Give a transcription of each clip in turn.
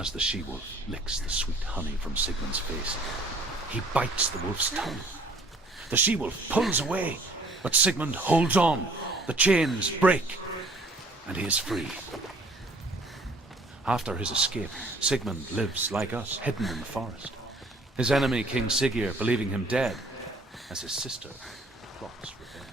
As the she-wolf licks the sweet honey from Sigmund's face, he bites the wolf's tongue. The she-wolf pulls away, but Sigmund holds on. The chains break, and he is free. After his escape, Sigmund lives like us, hidden in the forest. His enemy, King Siggeir, believing him dead, as his sister plots revenge.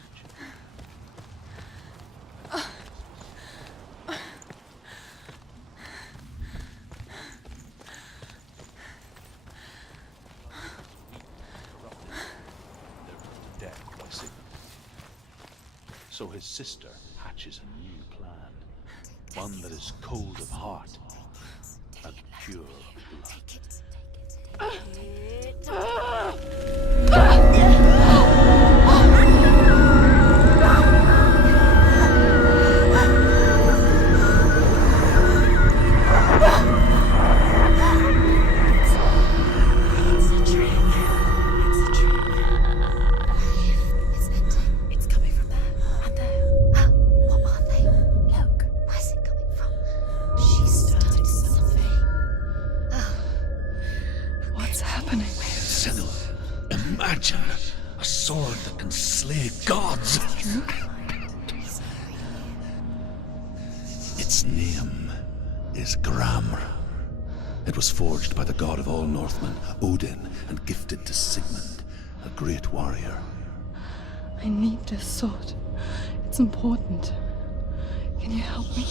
So his sister hatches a new plan, one that is cold of heart and pure of blood. Imagine a sword that can slay gods. Its name is Gramr. It was forged by the god of all Northmen, Odin, and gifted to Sigmund, a great warrior. I need this sword. It's important. Can you help me?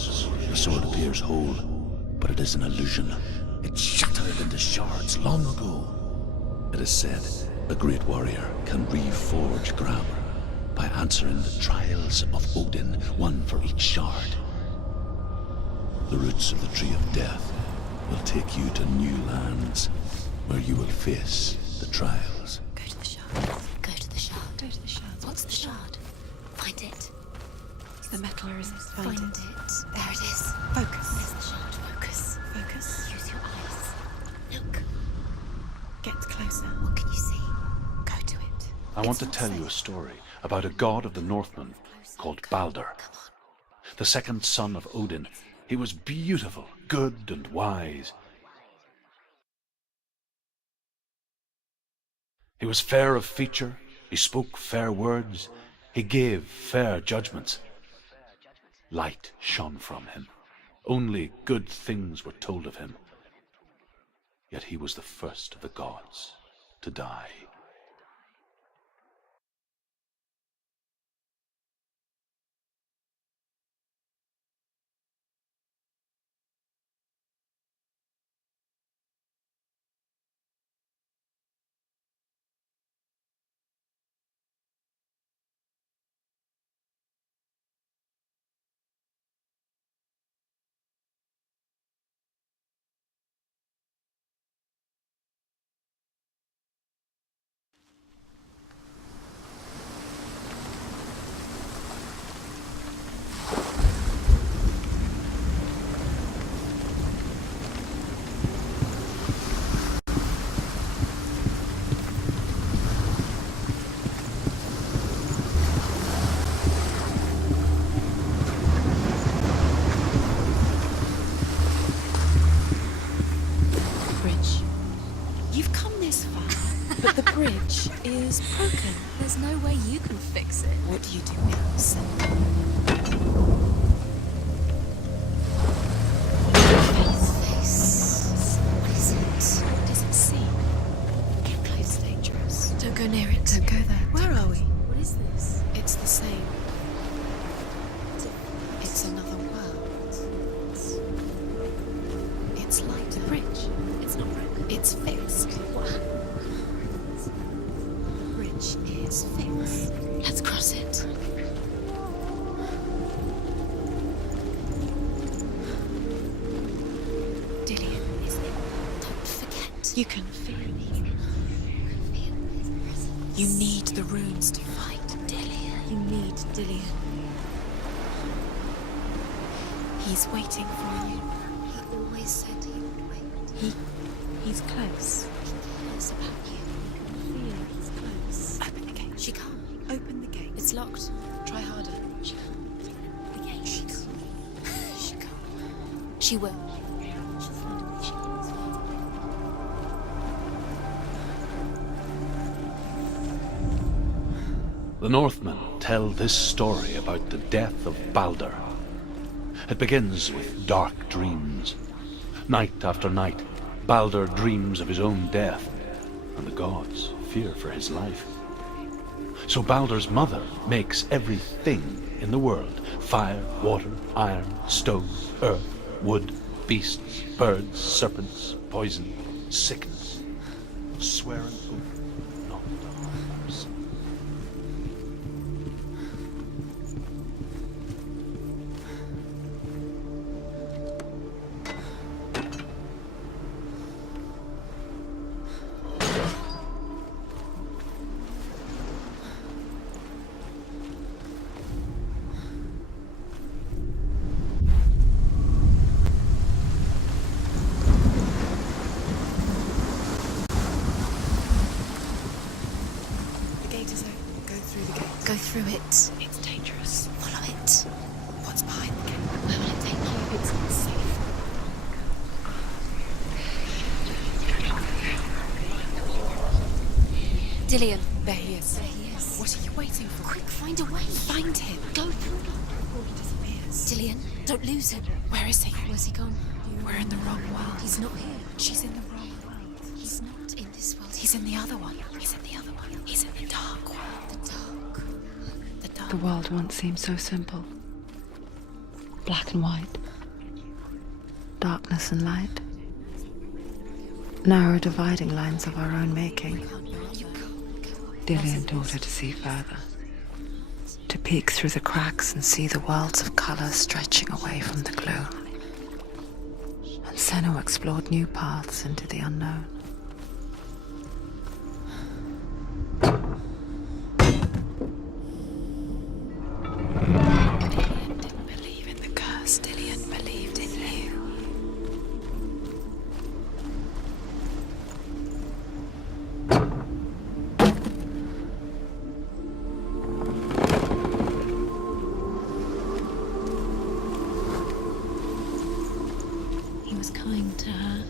The sword appears whole, but it is an illusion. It shattered into shards long ago. It is said a great warrior can reforge Gramr by answering the trials of Odin, one for each shard. The roots of the Tree of Death will take you to new lands where you will face the trials. Go to the shard. Go to the shard. Go to the shard. What's the shard? Find it. It's the metal. Where is it? Find it. There it is. Focus. There's the shard. Focus. Focus. Use your eyes. Look. Get closer. What can you see? Go to it. I want to tell you a story about a god of the Northmen called Balder. The second son of Odin. He was beautiful, good and wise. He was fair of feature, he spoke fair words, he gave fair judgments. Light shone from him. Only good things were told of him. Yet he was the first of the gods to die. But the bridge is broken. There's no way you can fix it. What do you do now, Sam? Face. What is it? What does it see? Get close, it's dangerous. Don't go near it. Don't go there. Where are we? What is this? It's the same. It's another world. It's like the bridge. It's not broken. It's fixed. What? The bridge is fixed. Let's cross it. Dillian, Isn't it? Don't forget. you can feel it. You can feel his presence. You need the runes to fight. Dillian. You need Dillian. He's waiting for you. He always said he would wait. He's close. He cares about you. Feel he's close. Open the gate. She can't. Open the gate. It's locked. Try harder. She can't. The gate. She can't. She can't. She will. She'll find a way. The Northmen tell this story about the death of Balder. It begins with dark dreams. Night after night, Balder dreams of his own death, and the gods fear for his life. So Balder's mother makes everything in the world: fire, water, iron, stone, earth, wood, beasts, birds, serpents, poison, sickness, swear an oath not to harm us. Go through it. It's dangerous. Follow it. What's behind the gate? Where will it take you? It's not safe. Dillion. There he is. There he is. What are you waiting for? Quick, find a way. Find him. Go through. Before he disappears. Dillion, don't lose him. Where is he? Where's he gone? We're in the wrong world. He's not here. She's in the wrong world. He's not in this world. He's in the other one. He's in the other one. He's in the dark world. the dark. The dark. The world once seemed so simple. Black and white. Darkness and light. Narrow dividing lines of our own making. Dillion taught her to see further. To peek through the cracks and see the worlds of colour stretching away from the gloom. And Senua explored new paths into the unknown. Dillion didn't believe in the curse. Dillion believed in you. He was kind to her.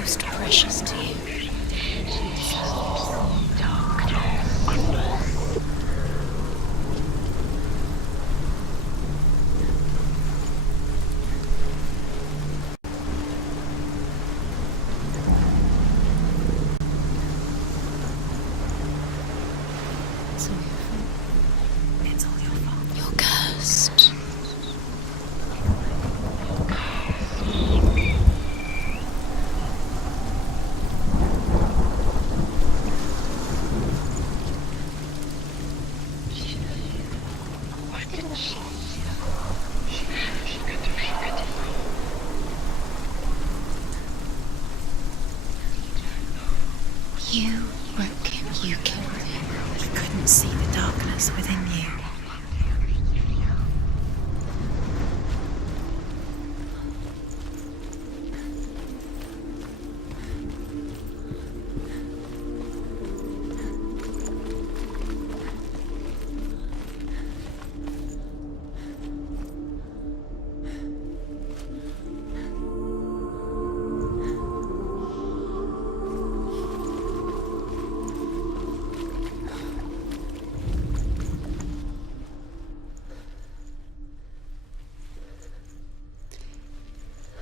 Most precious to you. It's all your fault. You're cursed. You broke him. You killed him. He couldn't see the darkness within you.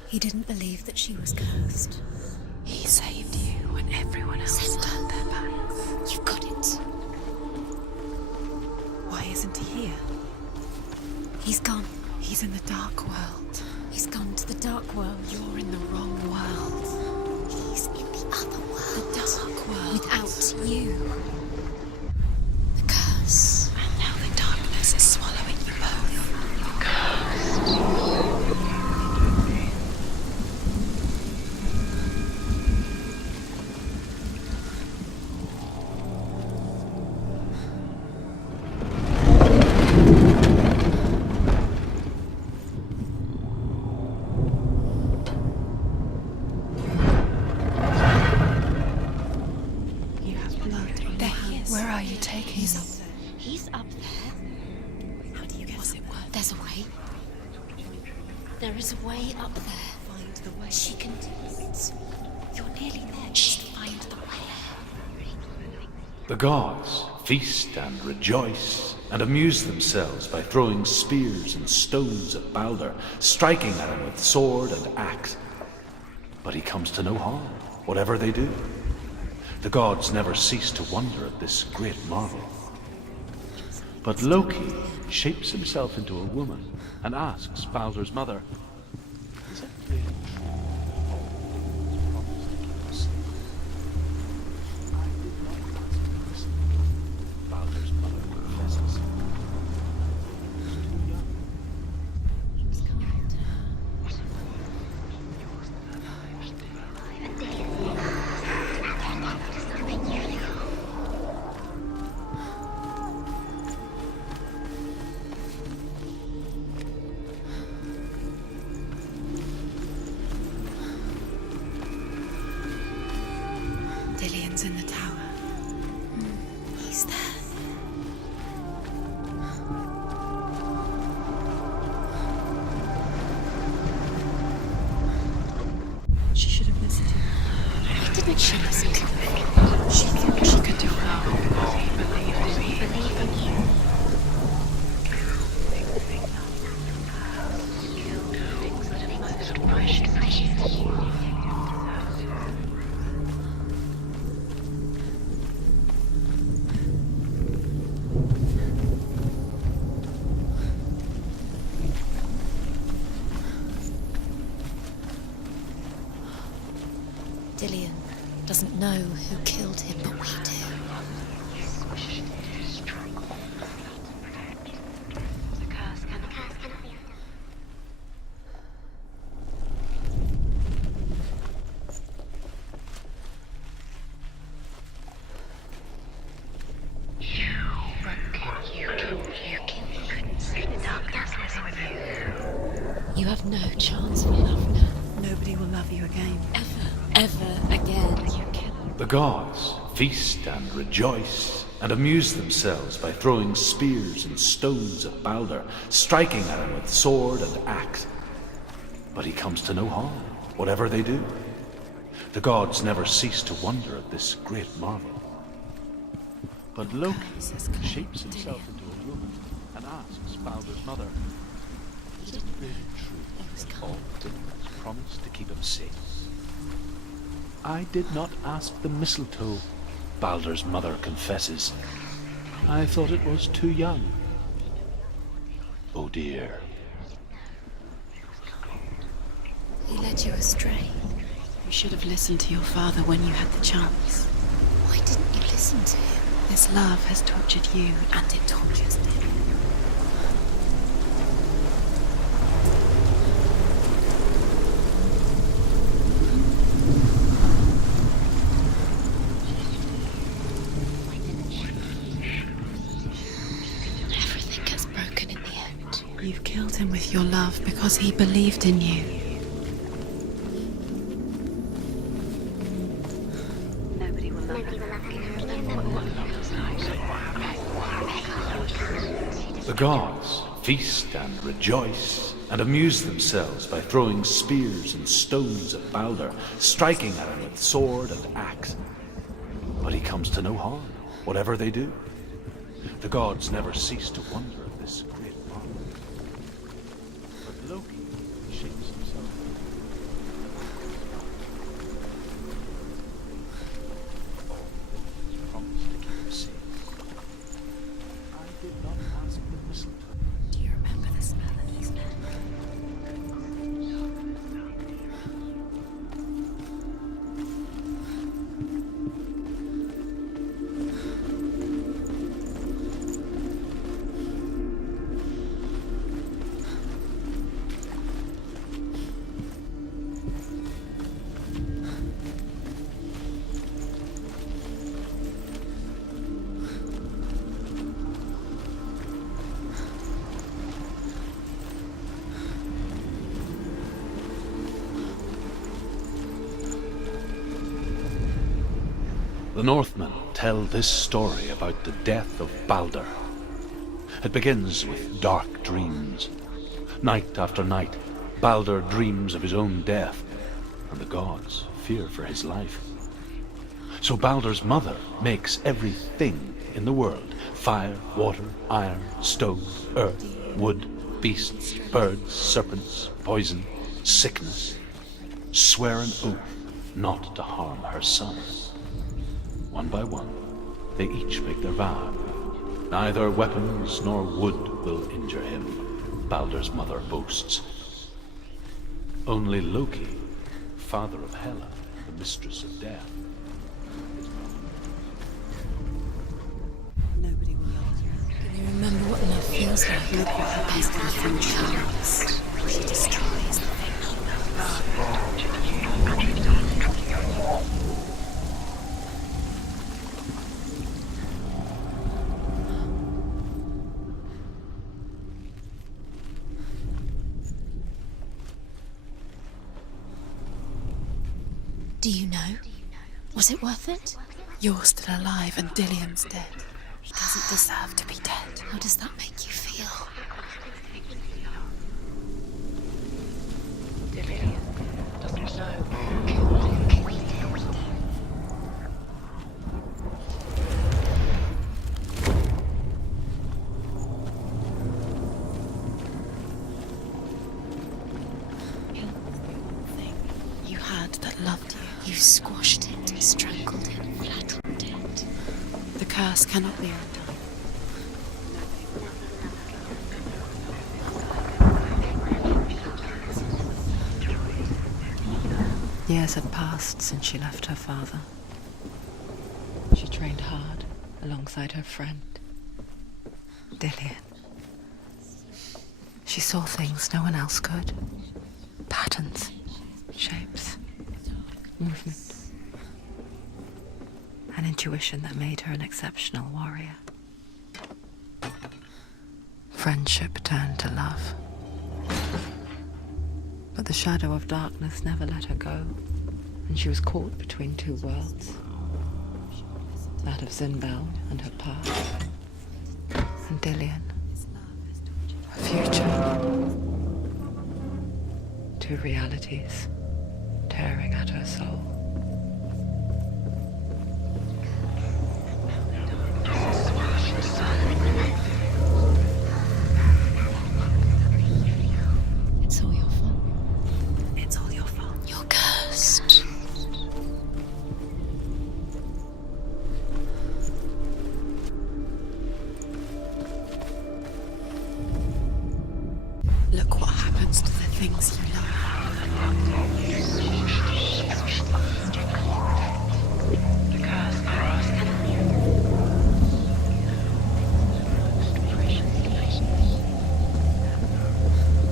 He didn't believe that she was cursed. He saved you when everyone else turned their backs. You've got it. Why isn't he here? He's gone. He's in the dark world. He's gone to the dark world. You're in the wrong world. He's in the other world. The dark world. Without you. The curse. And now the darkness is swallowing you both. Cursed. You have blood on your hands. Where are you taking me? He's up there. How do you get Was it worth? There's a way. There is a way up there. Find the way. She can do it. You're nearly there. Just find the way. The gods feast and rejoice and amuse themselves by throwing spears and stones at Balder, striking at him with sword and axe. But he comes to no harm, whatever they do. The gods never cease to wonder at this great marvel. But Loki shapes himself into a woman and asks Balder's mother, "Is it really true? I did not ask to listen." Balder's mother confesses. He was too young. Dillian's in the tower. He's there. She should have listened to you. Why didn't she listen to me? She thought she could do wrong. He believed in you. Dillian doesn't know who killed him, but we do. You have no chance for love now. Nobody will love you again. Ever again. The gods feast and rejoice and amuse themselves by throwing spears and stones at Balder, striking at him with sword and axe. But he comes to no harm, whatever they do. The gods never cease to wonder at this great marvel. But Loki shapes himself into a woman and asks Balder's mother, "Is it really true that all Odin's promised to keep him safe?" "I did not ask the mistletoe," Balder's mother confesses. "I thought it was too young." "Oh dear." He led you astray. You should have listened to your father when you had the chance. Why didn't you listen to him? This love has tortured you, and it tortures them. Everything gets broken in the end. You've killed him with your love because he believed in you. The gods feast and rejoice and amuse themselves by throwing spears and stones at Balder, striking at him with sword and axe. But he comes to no harm, whatever they do. The gods never cease to wonder at this great marvel. But Loki shapes himself. All things promised to Do you remember the smell of his neck? The Northmen tell this story about the death of Balder. It begins with dark dreams. Night after night, Balder dreams of his own death, and the gods fear for his life. So Balder's mother makes everything in the world: fire, water, iron, stone, earth, wood, beasts, birds, serpents, poison, sickness, swear an oath not to harm her son. One by one, they each make their vow. Neither weapons nor wood will injure him, Balder's mother boasts. Only Loki, father of Hela, the mistress of death. Nobody will know. Do you remember what love feels like? Look what her best friend Charles. She destroys the thing she loves. Do you know? Was it worth it? You're still alive and Dillian's dead. He doesn't deserve to be dead. How does that make you feel? Dillian doesn't know. You had that loved you. You squashed it, strangled it, flattened it. The curse cannot be undone. Years had passed since she left her father. She trained hard alongside her friend, Dillian. She saw things no one else could. Patterns, shapes, movement. An intuition that made her an exceptional warrior. Friendship turned to love. But the shadow of darkness never let her go, and she was caught between two worlds. That of Zinbel and her past, and Dillian, her future. Two realities tearing at her soul. It's all your fault. It's all your fault. You're cursed. Look what happens to the things you love.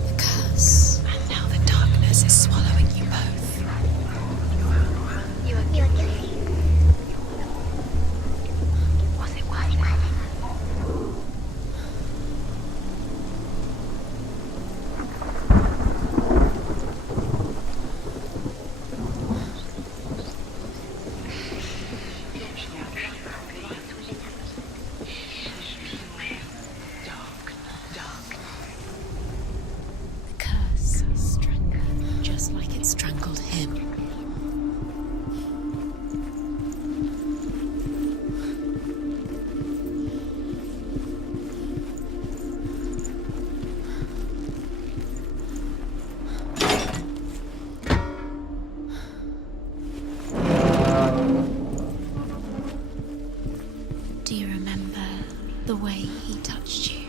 The curse. And now the darkness is swallowing you both. You're guilty. Was it worth it? The curse strangled, just like it strangled him. Do you remember the way he touched you?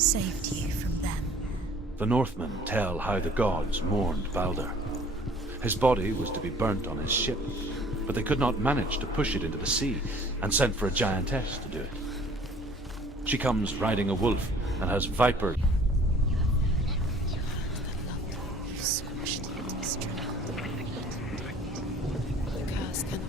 saved you from them. The Northmen tell how the gods mourned Balder. His body was to be burnt on his ship, but they could not manage to push it into the sea, and sent for a giantess to do it. She comes riding a wolf and has viper. You squashed it into strength. The curse cannot be.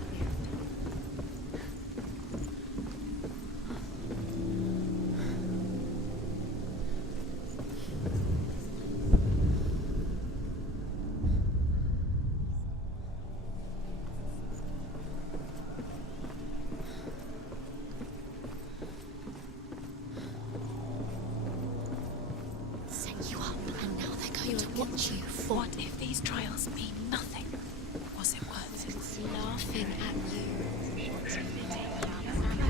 Set you up, and now they're going to watch you fall. What if these trials mean nothing? Was it worth it? Laughing at you. You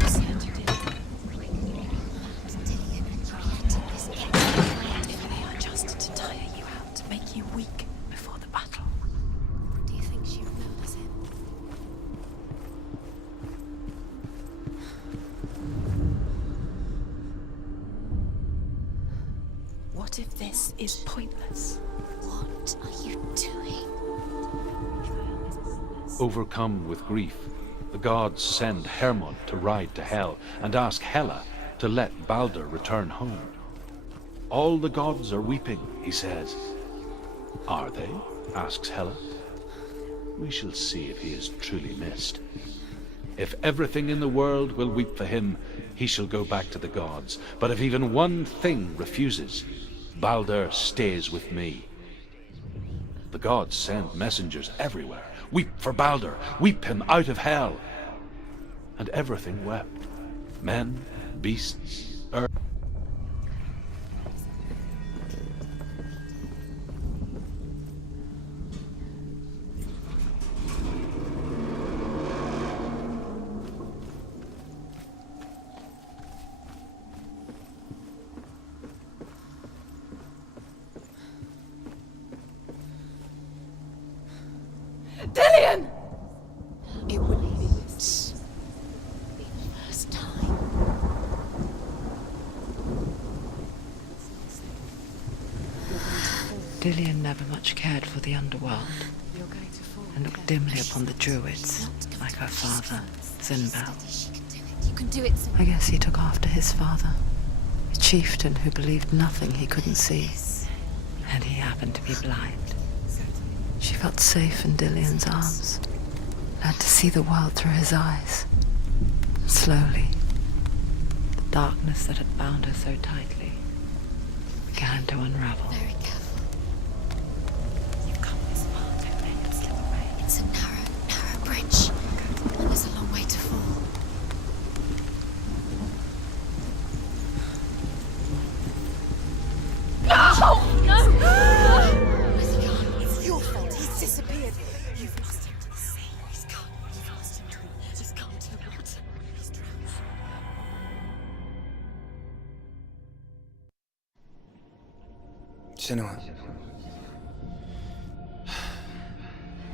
said you did. If they are just to tire you out, to make you weak before the battle. Do you think she remembers it? What if this is pointless? What are you doing? Overcome with grief, the gods send Hermod to ride to Hel and ask Hela to let Balder return home. All the gods are weeping, he says. Are they? Asks Hela. We shall see if he is truly missed. If everything in the world will weep for him, he shall go back to the gods. But if even one thing refuses, Balder stays with me. The gods send messengers everywhere. Weep for Balder, weep him out of Hell. And everything wept. Men, beasts, earth. Dillian! It wouldn't be the first time. Dillian never much cared for the underworld, and looked dimly upon the druids, like her father, Zinbel. She can do it. You can do it. I guess he took after his father, a chieftain who believed nothing he couldn't see, and he happened to be blind. She felt safe in Dillian's arms, learned to see the world through his eyes. And slowly, the darkness that had bound her so tightly began to unravel. Very careful. You've come this far, don't let it slip away. It's a narrow bridge. And there's a long way to fall. Where's he gone? It's your fault. He's disappeared. You've lost him to the sea. He's gone. You've lost him to the... He's gone to the water. He's drowned. Senua,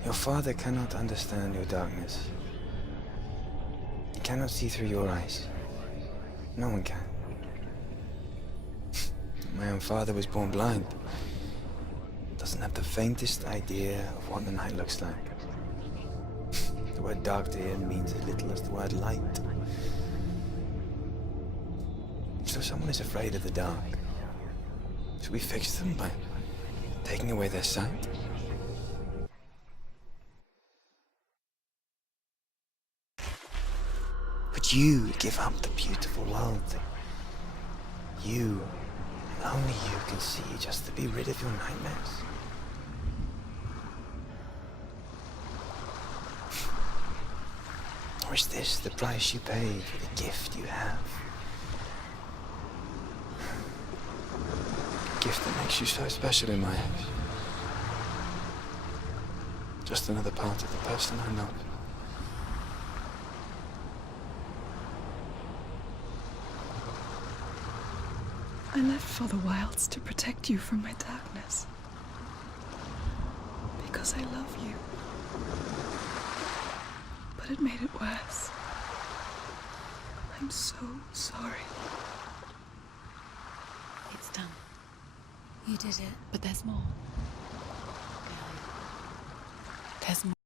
your father cannot understand your darkness. He cannot see through your eyes. No one can. My own father was born blind. Doesn't have the faintest idea of what the night looks like. The word dark to him means as little as the word light. So someone is afraid of the dark. Should we fix them by taking away their sight? Would you give up the beautiful world? You, and only you, can see just to be rid of your nightmares. Or is this the price you pay for the gift you have? A gift that makes you so special in my eyes. Just another part of the person I know. I left for the wilds to protect you from my darkness. Because I love you. But it made it worse. I'm so sorry. It's done. You did it. But there's more. There's more.